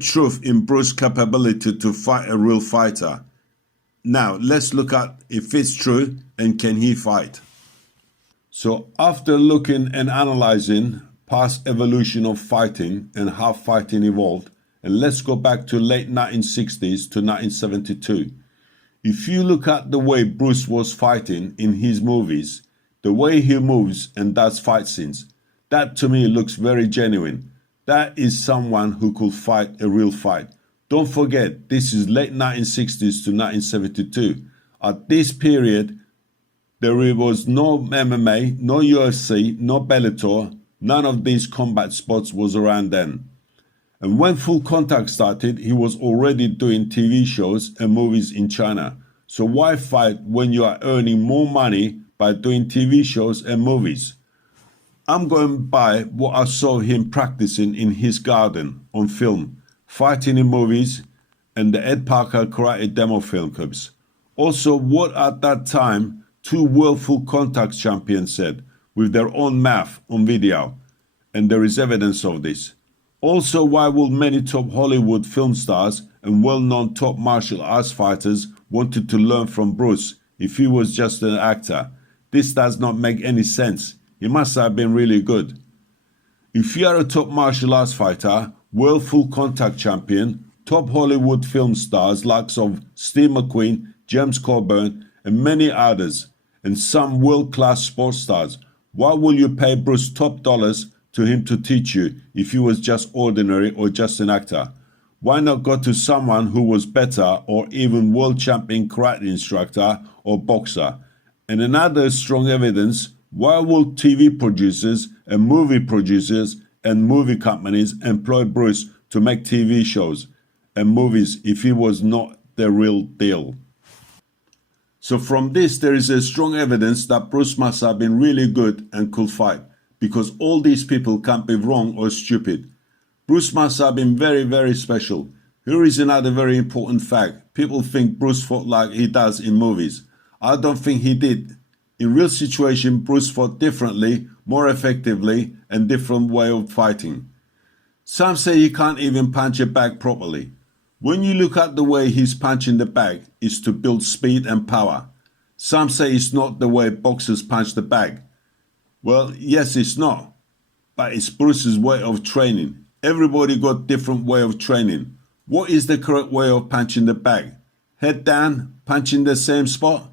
Truth in Bruce's capability to fight a real fighter. Now, let's look at if it's true and can he fight. So after looking and analyzing past evolution of fighting and how fighting evolved, and let's go back to late 1960s to 1972. If you look at the way Bruce was fighting in his movies, the way he moves and does fight scenes, that to me looks very genuine. That is someone who could fight a real fight. Don't forget, this is late 1960s to 1972. At this period, there was no MMA, no UFC, no Bellator. None of these combat sports was around then. And when Full Contact started, he was already doing TV shows and movies in China. So why fight when you are earning more money by doing TV shows and movies? I'm going by what I saw him practicing in his garden on film, fighting in movies, and the Ed Parker karate demo film clips. Also, what at that time two world Full Contact champions said with their own mouth on video, and there is evidence of this. Also, why will many top Hollywood film stars and well-known top martial arts fighters wanted to learn from Bruce if he was just an actor? This does not make any sense. He must have been really good. If you are a top martial arts fighter, world Full Contact champion, top Hollywood film stars likes of Steve McQueen, James Coburn, and many others, and some world-class sports stars, why will you pay Bruce top dollars to him to teach you if he was just ordinary or just an actor? Why not go to someone who was better or even world champion karate instructor or boxer? And another strong evidence, why will TV producers and movie producers and movie companies employ Bruce to make TV shows and movies if he was not the real deal? So from this, there is a strong evidence that Bruce must have been really good and could fight, because all these people can't be wrong or stupid. Bruce must have been very, very special. Here is another very important fact. People think Bruce fought like he does in movies. I don't think he did. In real situation, Bruce fought differently, more effectively, and different way of fighting. Some say he can't even punch a bag properly. When you look at the way he's punching the bag, it's to build speed and power. Some say it's not the way boxers punch the bag. Well, yes, it's not, but it's Bruce's way of training. Everybody got different way of training. What is the correct way of punching the bag? Head down, punching the same spot?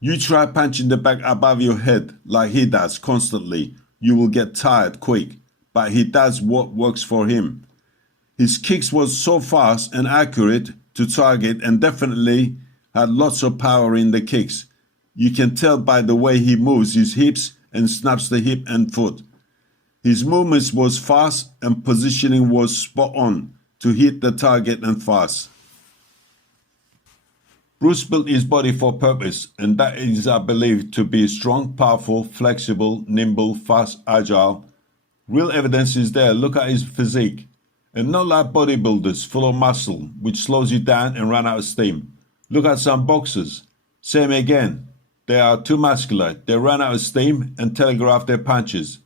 You try punching the bag above your head like he does constantly. You will get tired quick, but he does what works for him. His kicks was so fast and accurate to target and definitely had lots of power in the kicks. You can tell by the way he moves his hips and snaps the hip and foot. His movements was fast and positioning was spot on to hit the target and fast. Bruce built his body for purpose, and that is, I believe, to be strong, powerful, flexible, nimble, fast, agile. Real evidence is there. Look at his physique. And not like bodybuilders full of muscle, which slows you down and run out of steam. Look at some boxers. Same again. They are too muscular. They run out of steam and telegraph their punches.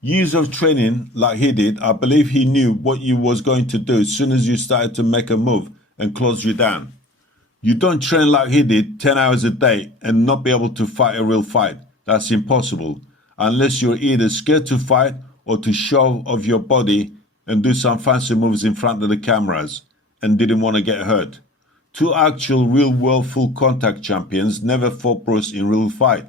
Years of training like he did, I believe he knew what you was going to do as soon as you started to make a move and close you down. You don't train like he did 10 hours a day and not be able to fight a real fight. That's impossible. Unless you're either scared to fight or to show off your body and do some fancy moves in front of the cameras and didn't want to get hurt. Two actual real-world Full Contact champions never fought Bruce in real fight,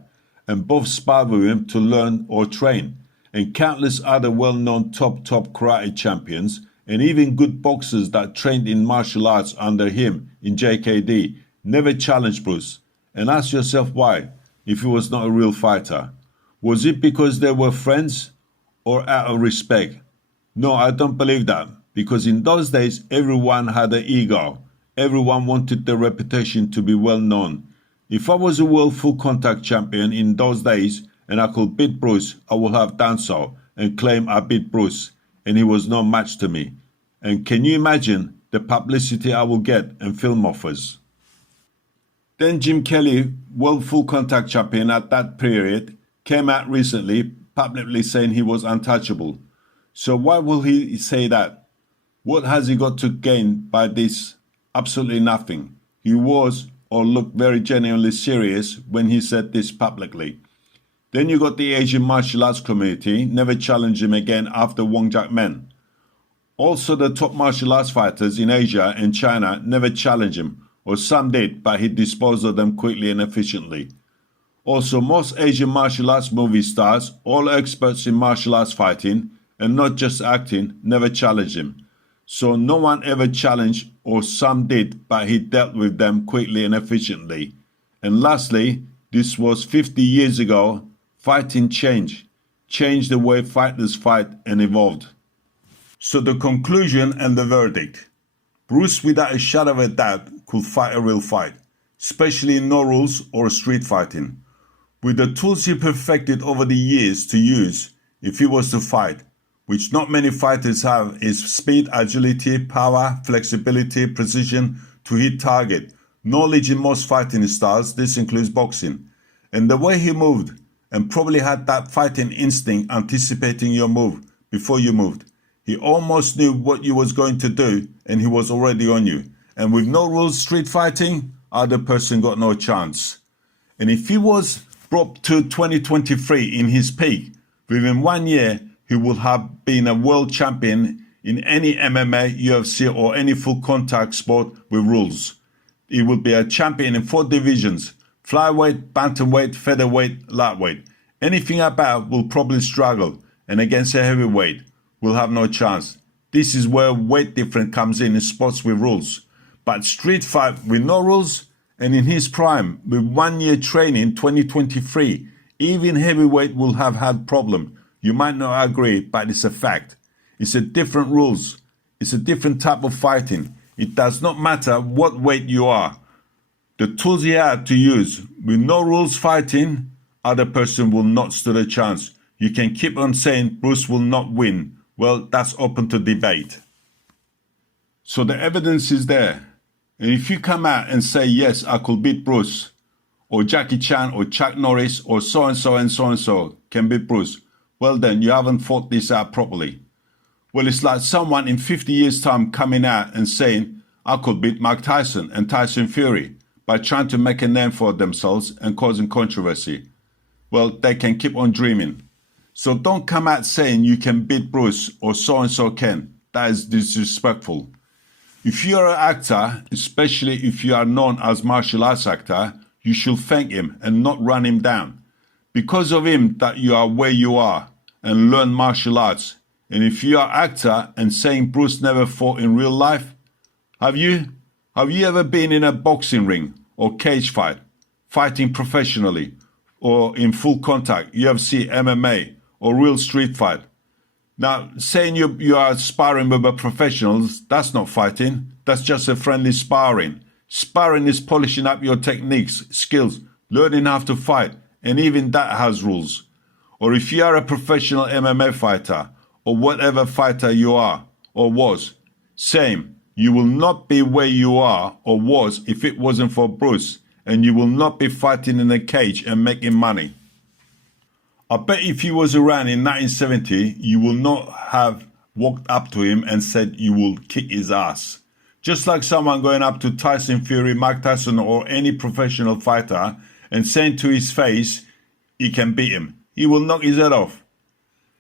and both sparred with him to learn or train. And countless other well-known top karate champions and even good boxers that trained in martial arts under him in JKD never challenged Bruce. And ask yourself why, if he was not a real fighter. Was it because they were friends or out of respect? No, I don't believe that, because in those days, everyone had an ego. Everyone wanted their reputation to be well known. If I was a world Full Contact champion in those days and I could beat Bruce, I would have done so and claim I beat Bruce and he was no match to me. And can you imagine the publicity I will get and film offers? Then Jim Kelly, world Full Contact champion at that period, came out recently publicly saying he was untouchable. So why will he say that? What has he got to gain by this? Absolutely nothing. He was or looked very genuinely serious when he said this publicly. Then you got the Asian martial arts community never challenged him again after Wong Jack Men. Also, the top martial arts fighters in Asia and China never challenged him, or some did, but he disposed of them quickly and efficiently. Also, most Asian martial arts movie stars, all experts in martial arts fighting, and not just acting, never challenged him. So no one ever challenged, or some did, but he dealt with them quickly and efficiently. And lastly, this was 50 years ago. Fighting changed the way fighters fight and evolved. So the conclusion and the verdict. Bruce, without a shadow of a doubt, could fight a real fight, especially in no rules or street fighting. With the tools he perfected over the years to use if he was to fight, which not many fighters have, is speed, agility, power, flexibility, precision to hit target, knowledge in most fighting styles, this includes boxing, and the way he moved, and probably had that fighting instinct anticipating your move before you moved. He almost knew what you was going to do and he was already on you. And with no rules street fighting, other person got no chance. And if he was brought to 2023 in his peak, within 1 year, he would have been a world champion in any MMA, UFC or any full contact sport with rules. He would be a champion in 4 divisions: flyweight, bantamweight, featherweight, lightweight. Anything about will probably struggle, and against a heavyweight will have no chance. This is where weight difference comes in sports with rules. But street fight with no rules, and in his prime, with 1 year training, 2023, even heavyweight will have had problem. You might not agree, but it's a fact. It's a different rules. It's a different type of fighting. It does not matter what weight you are. The tools he had to use, with no rules fighting, other person will not stand a chance. You can keep on saying Bruce will not win. Well, that's open to debate. So the evidence is there. And if you come out and say, yes, I could beat Bruce, or Jackie Chan, or Chuck Norris, or so-and-so and so-and-so can beat Bruce, well then, you haven't thought this out properly. Well, it's like someone in 50 years' time coming out and saying, I could beat Mike Tyson and Tyson Fury, by trying to make a name for themselves and causing controversy. Well, they can keep on dreaming. So don't come out saying you can beat Bruce or so-and-so can. That is disrespectful. If you are an actor, especially if you are known as martial arts actor, you should thank him and not run him down. Because of him that you are where you are and learn martial arts. And if you are actor and saying Bruce never fought in real life, have you? Have you ever been in a boxing ring or cage fight, fighting professionally, or in full contact, UFC, MMA, or real street fight? Now, saying you are sparring with a professionals, that's not fighting. That's just a friendly sparring. Sparring is polishing up your techniques, skills, learning how to fight, and even that has rules. Or if you are a professional MMA fighter, or whatever fighter you are, or was, same. You will not be where you are or was if it wasn't for Bruce, and you will not be fighting in a cage and making money. I bet if he was around in 1970, you will not have walked up to him and said you will kick his ass. Just like someone going up to Tyson Fury, Mike Tyson, or any professional fighter and saying to his face, he can beat him. He will knock his head off.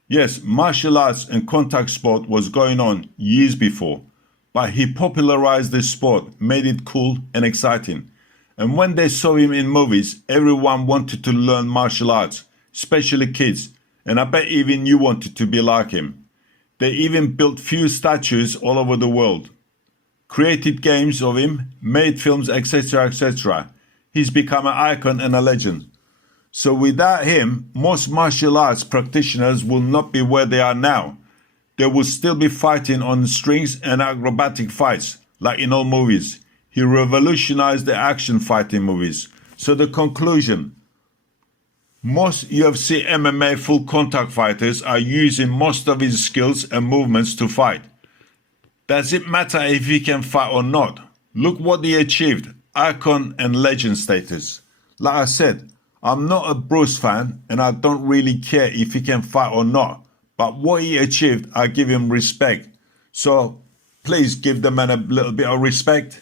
Yes, martial arts and contact sport was going on years before. But he popularized this sport, made it cool and exciting. And when they saw him in movies, everyone wanted to learn martial arts, especially kids. And I bet even you wanted to be like him. They even built few statues all over the world, created games of him, made films, etc., etc. He's become an icon and a legend. So without him, most martial arts practitioners will not be where they are now. They will still be fighting on strings and acrobatic fights, like in all movies. He revolutionized the action fighting movies. So the conclusion, most UFC MMA full contact fighters are using most of his skills and movements to fight. Does it matter if he can fight or not? Look what he achieved, icon and legend status. Like I said, I'm not a Bruce fan and I don't really care if he can fight or not. But what he achieved, I give him respect. So please give the man a little bit of respect.